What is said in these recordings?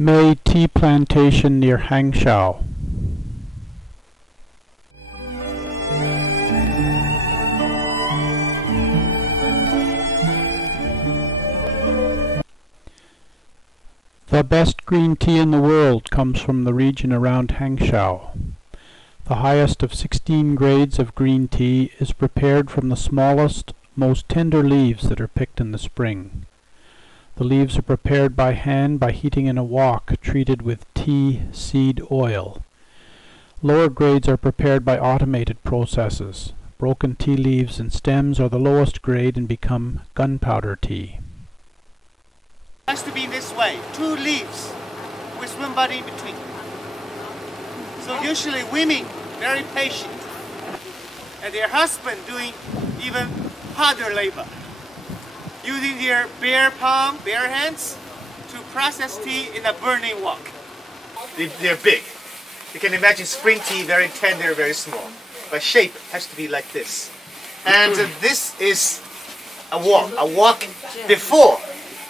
May tea plantation near Hangzhou. The best green tea in the world comes from the region around Hangzhou. The highest of 16 grades of green tea is prepared from the smallest, most tender leaves that are picked in the spring. The leaves are prepared by hand by heating in a wok treated with tea seed oil. Lower grades are prepared by automated processes. Broken tea leaves and stems are the lowest grade and become gunpowder tea. It has to be this way, 2 leaves with one body in between. So usually women very patient and their husband doing even harder labor, using their bare palm, bare hands to process tea in a burning wok. They're big. You can imagine spring tea, very tender, very small. But shape has to be like this. And this is a wok. A wok before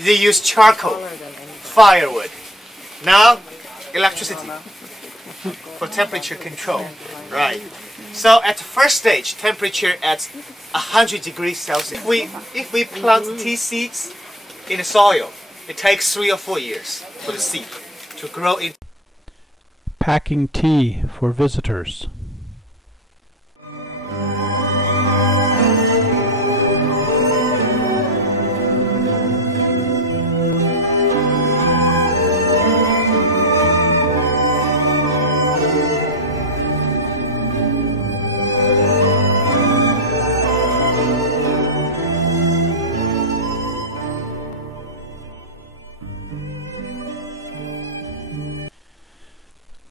they use charcoal, firewood. Now, electricity for temperature control. Right. So at the first stage, temperature at 100 degrees Celsius. If we plant tea seeds in the soil, it takes 3 or 4 years for the seed to grow into. Packing tea for visitors.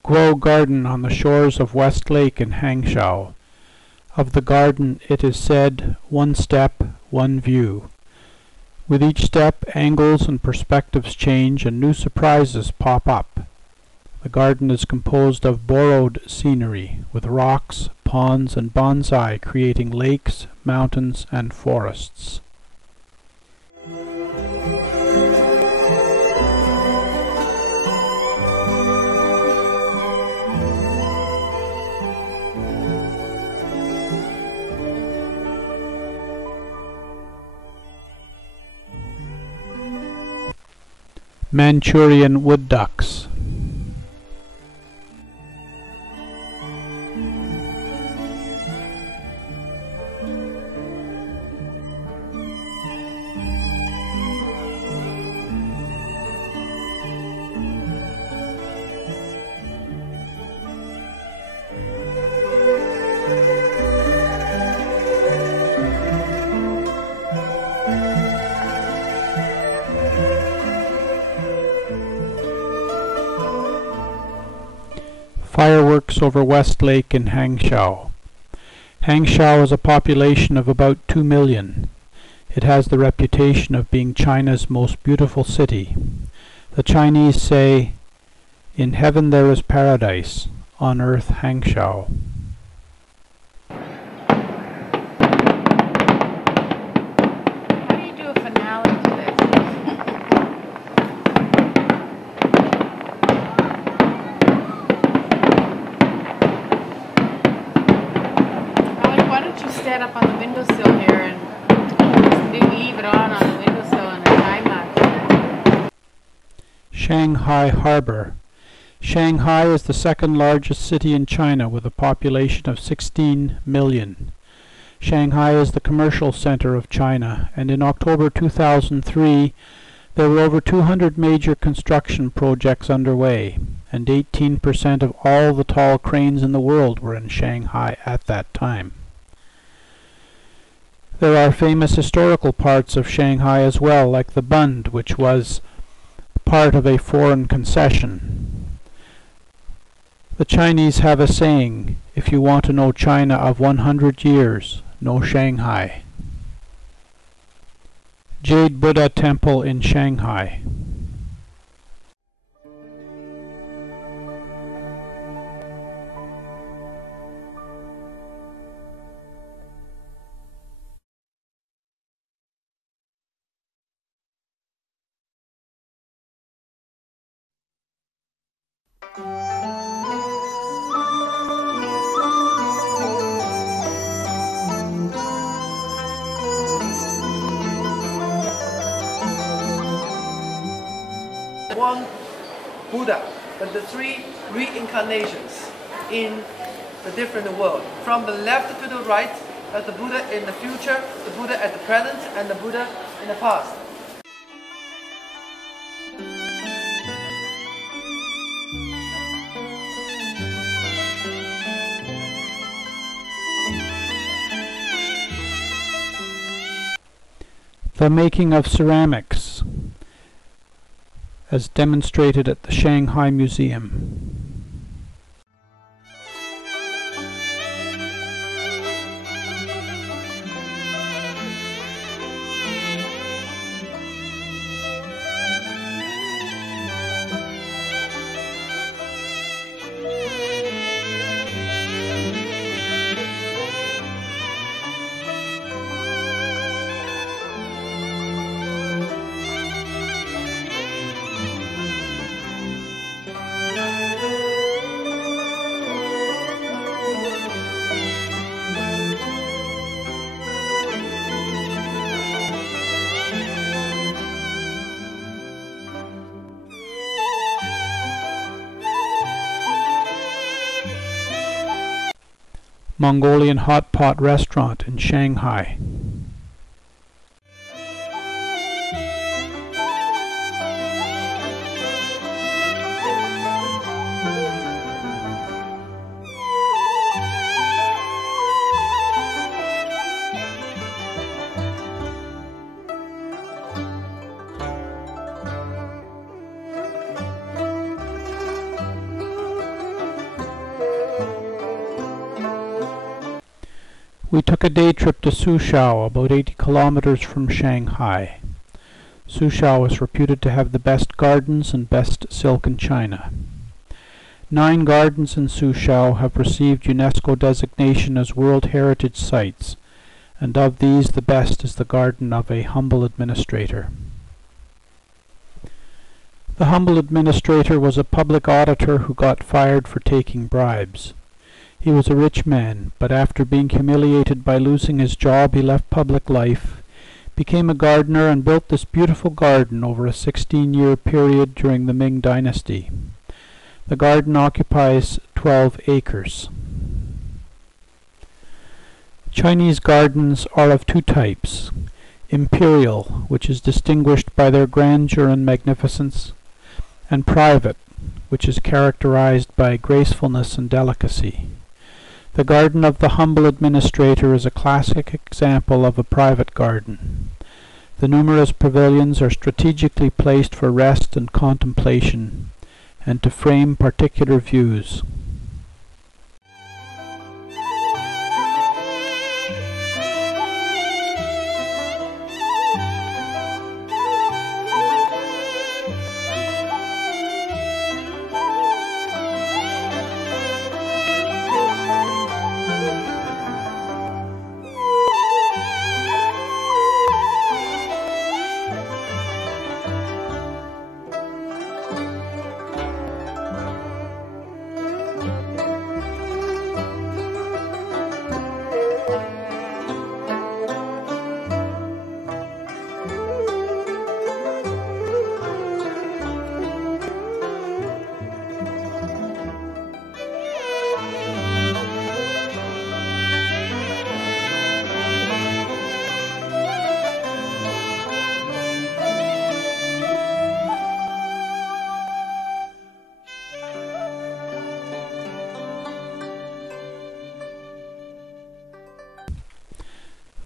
Grow garden on the shores of West Lake in Hangzhou. Of the garden it is said, one step, one view. With each step, angles and perspectives change and new surprises pop up. The garden is composed of borrowed scenery, with rocks, ponds and bonsai creating lakes, mountains and forests. Manchurian wood ducks. Fireworks over West Lake in Hangzhou. Hangzhou has a population of about 2 million. It has the reputation of being China's most beautiful city. The Chinese say, "In heaven there is paradise, on earth Hangzhou." How do you do a finale to this? Why don't you stand up on the windowsill here and leave it on the windowsill and a time lapse? Shanghai Harbor. Shanghai is the second largest city in China with a population of 16 million. Shanghai is the commercial center of China, and in October 2003 there were over 200 major construction projects underway, and 18% of all the tall cranes in the world were in Shanghai at that time. There are famous historical parts of Shanghai as well, like the Bund, which was part of a foreign concession. The Chinese have a saying, if you want to know China of 100 years, know Shanghai. Jade Buddha Temple in Shanghai. One Buddha, but the three reincarnations in the different world. From the left to the right, the Buddha in the future, the Buddha at the present, and the Buddha in the past. The making of ceramics, as demonstrated at the Shanghai Museum. Mongolian hot pot restaurant in Shanghai. We took a day trip to Suzhou, about 80 kilometers from Shanghai. Suzhou is reputed to have the best gardens and best silk in China. 9 gardens in Suzhou have received UNESCO designation as World Heritage Sites, and of these the best is the garden of a humble administrator. The humble administrator was a public auditor who got fired for taking bribes. He was a rich man, but after being humiliated by losing his job, he left public life, became a gardener, and built this beautiful garden over a 16-year period during the Ming Dynasty. The garden occupies 12 acres. Chinese gardens are of 2 types: imperial, which is distinguished by their grandeur and magnificence, and private, which is characterized by gracefulness and delicacy. The garden of the humble administrator is a classic example of a private garden. The numerous pavilions are strategically placed for rest and contemplation, and to frame particular views.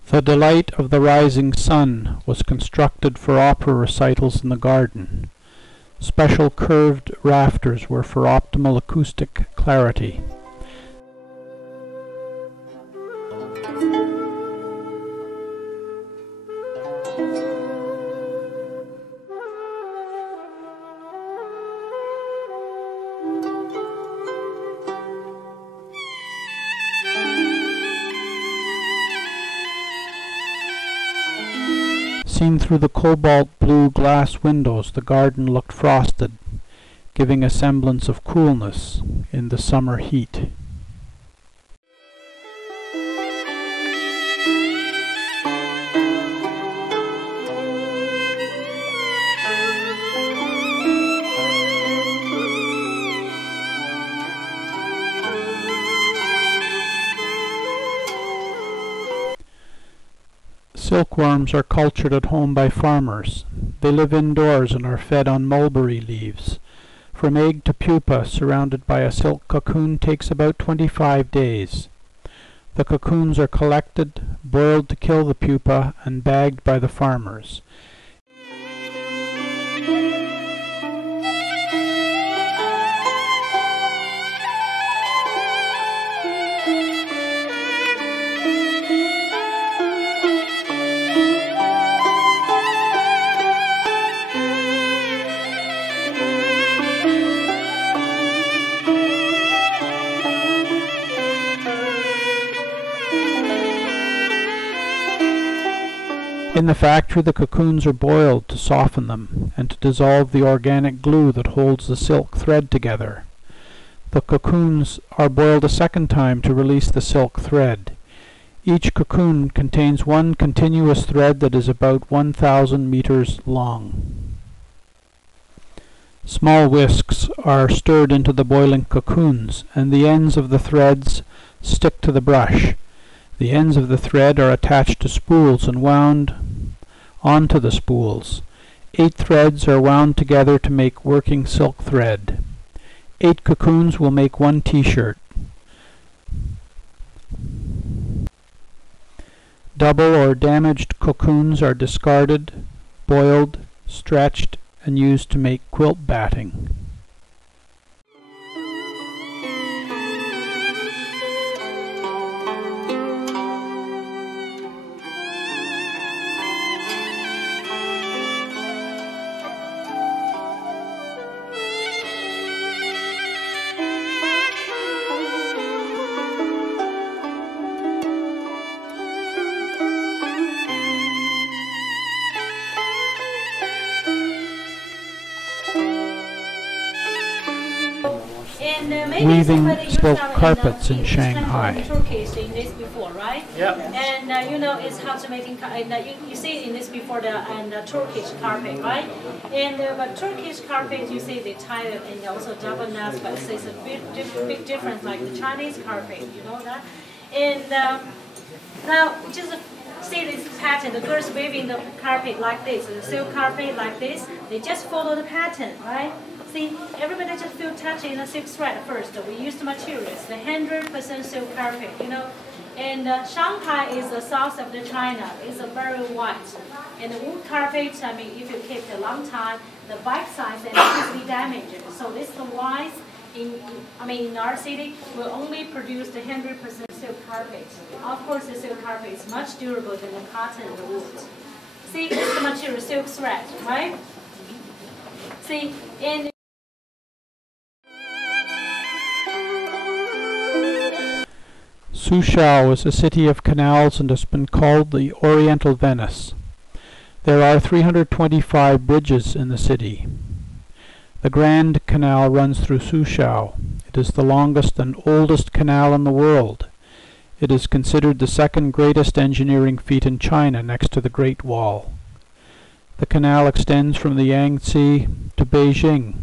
The Delight of the Rising Sun was constructed for opera recitals in the garden. Special curved rafters were for optimal acoustic clarity. Seen through the cobalt blue glass windows, the garden looked frosted, giving a semblance of coolness in the summer heat. Silkworms are cultured at home by farmers. They live indoors and are fed on mulberry leaves. From egg to pupa, surrounded by a silk cocoon, takes about 25 days. The cocoons are collected, boiled to kill the pupa, and bagged by the farmers. In the factory, the cocoons are boiled to soften them and to dissolve the organic glue that holds the silk thread together. The cocoons are boiled a second time to release the silk thread. Each cocoon contains one continuous thread that is about 1,000 meters long. Small whisks are stirred into the boiling cocoons, and the ends of the threads stick to the brush. The ends of the thread are attached to spools and wound onto the spools. 8 threads are wound together to make working silk thread. 8 cocoons will make one t-shirt. Double or damaged cocoons are discarded, boiled, stretched, and used to make quilt batting. Weaving silk carpets in Shanghai. Turkish in this before, right? Yeah. And you know it's how to making you see in this before the Turkish carpet, right? And but Turkish carpet you see they tie it and also double knots, but it's a big difference like the Chinese carpet, you know that? And now just see this pattern. The girls weaving the carpet like this, the silk carpet like this. They just follow the pattern, right? See, everybody just feel touching the silk thread first. We use the materials, the 100% silk carpet, you know. And Shanghai is the south of the China. It's a very white. And the wood carpet, I mean, if you keep it a long time, the bite size and easily damaged. So this is why in our city, we only produce the 100% silk carpet. Of course, the silk carpet is much durable than the cotton and the wood. See, it's the material silk thread, right? See, and Suzhou is a city of canals and has been called the Oriental Venice. There are 325 bridges in the city. The Grand Canal runs through Suzhou. It is the longest and oldest canal in the world. It is considered the second greatest engineering feat in China next to the Great Wall. The canal extends from the Yangtze to Beijing.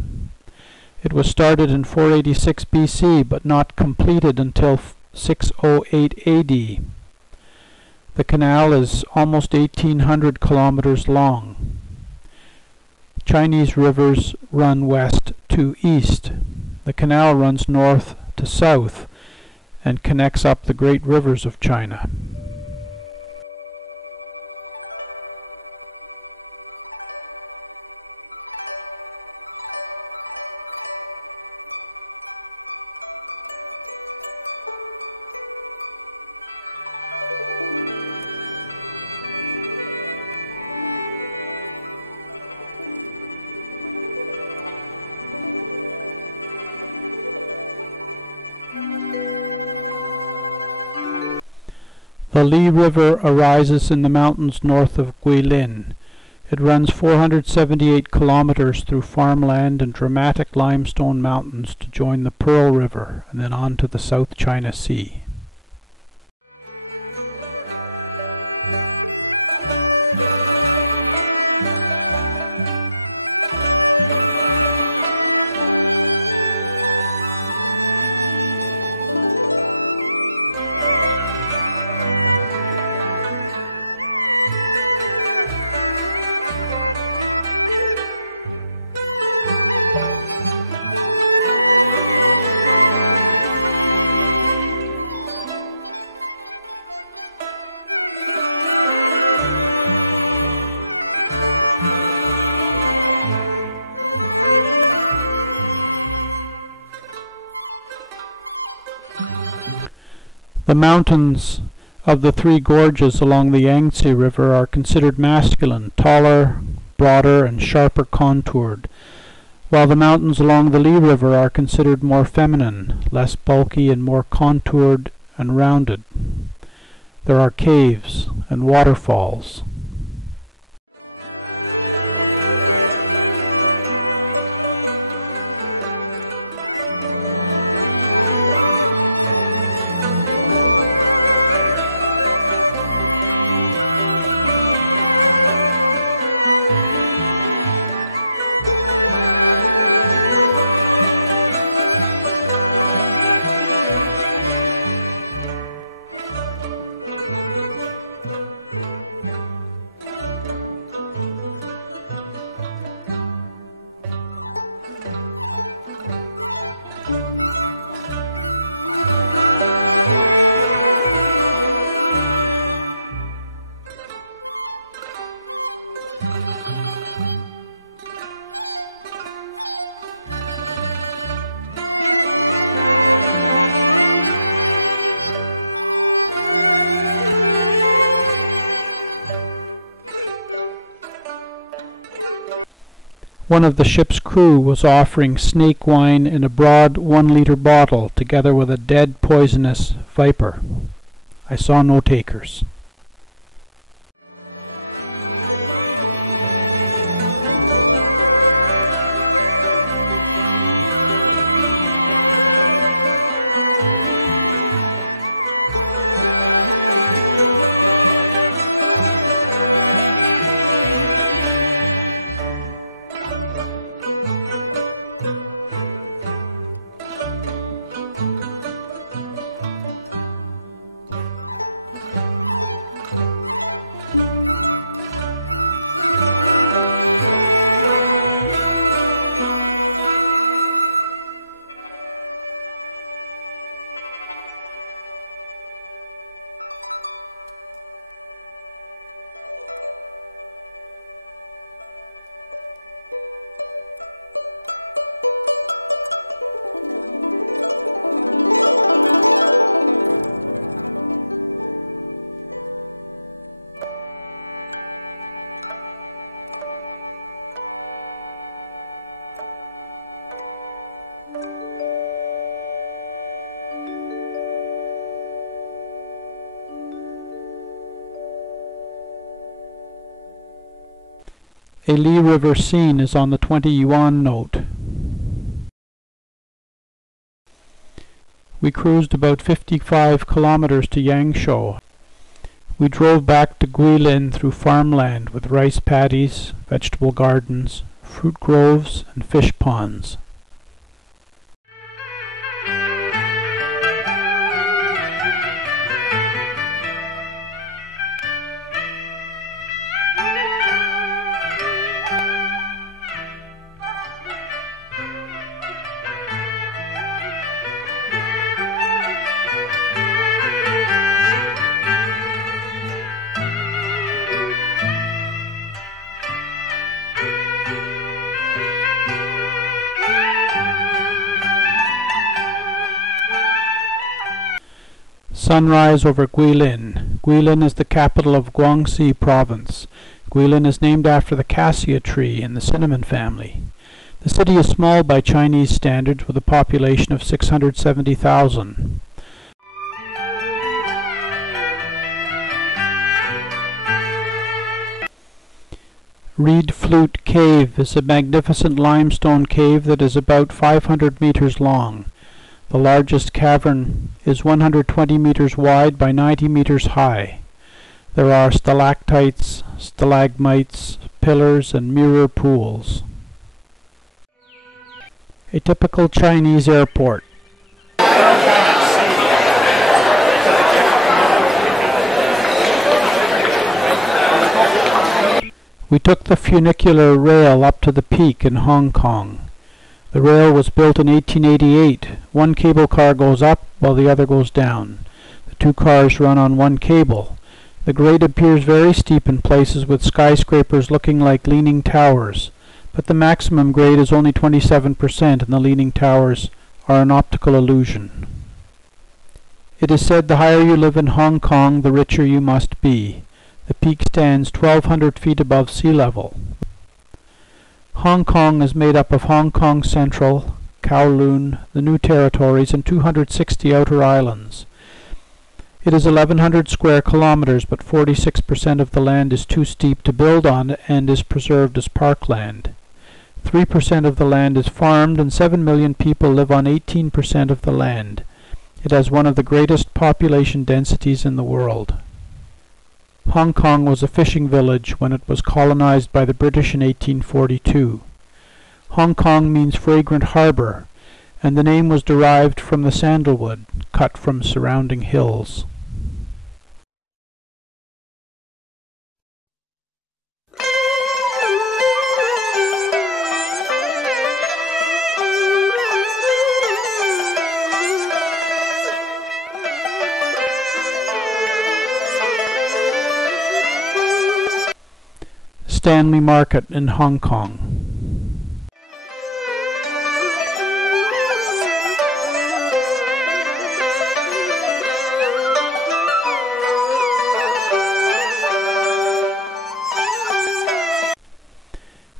It was started in 486 BC but not completed until 608 AD. The canal is almost 1,800 kilometers long. Chinese rivers run west to east. The canal runs north to south and connects up the great rivers of China. The Li River arises in the mountains north of Guilin. It runs 478 kilometers through farmland and dramatic limestone mountains to join the Pearl River and then on to the South China Sea. The mountains of the three gorges along the Yangtze River are considered masculine, taller, broader, and sharper contoured, while the mountains along the Li River are considered more feminine, less bulky, and more contoured and rounded. There are caves and waterfalls. One of the ship's crew was offering snake wine in a broad 1-liter bottle together with a dead poisonous viper. I saw no takers. A Li River scene is on the 20 yuan note. We cruised about 55 kilometers to Hangzhou. We drove back to Guilin through farmland with rice paddies, vegetable gardens, fruit groves, and fish ponds. Sunrise over Guilin. Guilin is the capital of Guangxi province. Guilin is named after the cassia tree in the cinnamon family. The city is small by Chinese standards with a population of 670,000. Reed Flute Cave is a magnificent limestone cave that is about 500 meters long. The largest cavern is 120 meters wide by 90 meters high. There are stalactites, stalagmites, pillars, and mirror pools. A typical Chinese airport. We took the funicular rail up to the peak in Hong Kong. The rail was built in 1888. One cable car goes up while the other goes down. The two cars run on one cable. The grade appears very steep in places with skyscrapers looking like leaning towers, but the maximum grade is only 27% and the leaning towers are an optical illusion. It is said the higher you live in Hong Kong, the richer you must be. The peak stands 1,200 feet above sea level. Hong Kong is made up of Hong Kong Central, Kowloon, the New Territories, and 260 outer islands. It is 1,100 square kilometers, but 46% of the land is too steep to build on and is preserved as parkland. 3% of the land is farmed, and 7 million people live on 18% of the land. It has one of the greatest population densities in the world. Hong Kong was a fishing village when it was colonized by the British in 1842. Hong Kong means fragrant harbor, and the name was derived from the sandalwood cut from surrounding hills. Stanley Market in Hong Kong.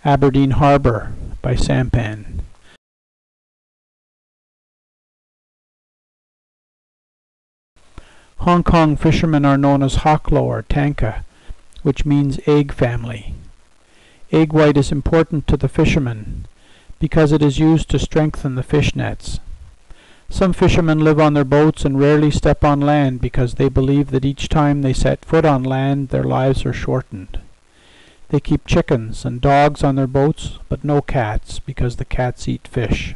Aberdeen Harbour by Sampan. Hong Kong fishermen are known as Hoklo or Tanka, which means egg family. Egg white is important to the fishermen because it is used to strengthen the fish nets. Some fishermen live on their boats and rarely step on land because they believe that each time they set foot on land their lives are shortened. They keep chickens and dogs on their boats, but no cats because the cats eat fish.